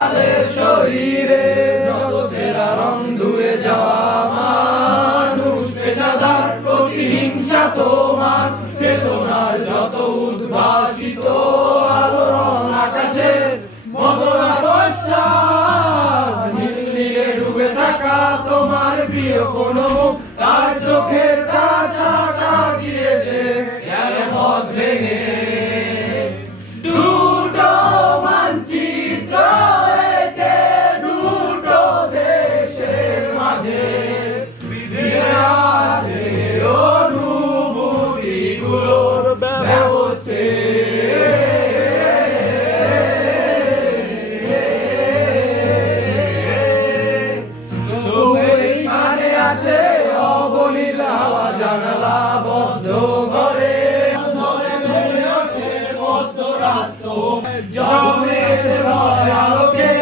শরীরে যত ছেঁড়া রং ধুয়ে যাওয়া মানুষ পেশাদার প্রতিহিংসা তোমার চেতনার যত উদ্ভাসিত আলোড়ন আকাশের মদনাবশ্বাস নীল নীলে ডুবে থাকা তোমার প্রিয় কোন মুখ তার চোখের কাছাকাছি এসে গেল পথ ভেঙে দুটো মানচিত্র এঁকে দুটো দেশের মাঝে বিধে আছে অনুভূতিগুলোর ব্যবস্থা আছে অবনীল হাওয়া জানালা বদ্ধ ঘরে জমে এসে ভয় আলোকে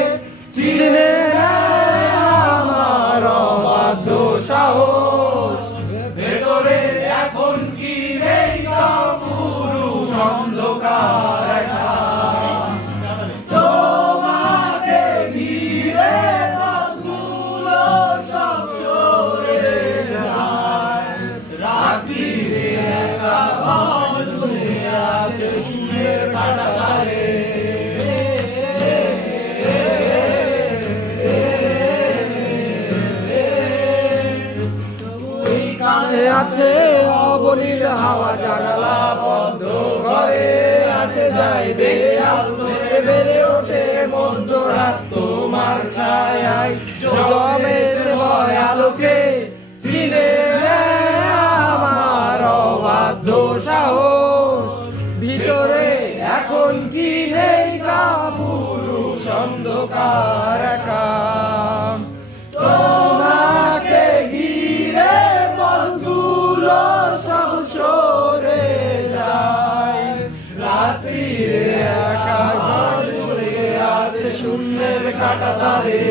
চিনে নেয় আমার অবাধ্য সাহস ভেতরে এখন কি নেই পুরুষ অন্ধকার একা তোমাকে ঘিরে পথগুলো সব সরে যায় রাত্রিরে একা ভব ঝুলে আছে সুরের কাঁটাতারে আছে অবনীল হাওয়া জানালা বন্ধ ঘরে আসে যায় দেয়াল ধরে বেড়ে ওঠে মধ্যরাত তোমার ছায়ায় জমে সে ভয় আলোকে চিনে নেয় আমার অবাধ্য সাহস ভিতরে এখন কি নেই পুরুষ অন্ধকার একা তোমাকে ঘিরে পথগুলো সব সরে যায় রাত্রিরে একা ঘর চলে আছে শূন্যের কাঁটাতারে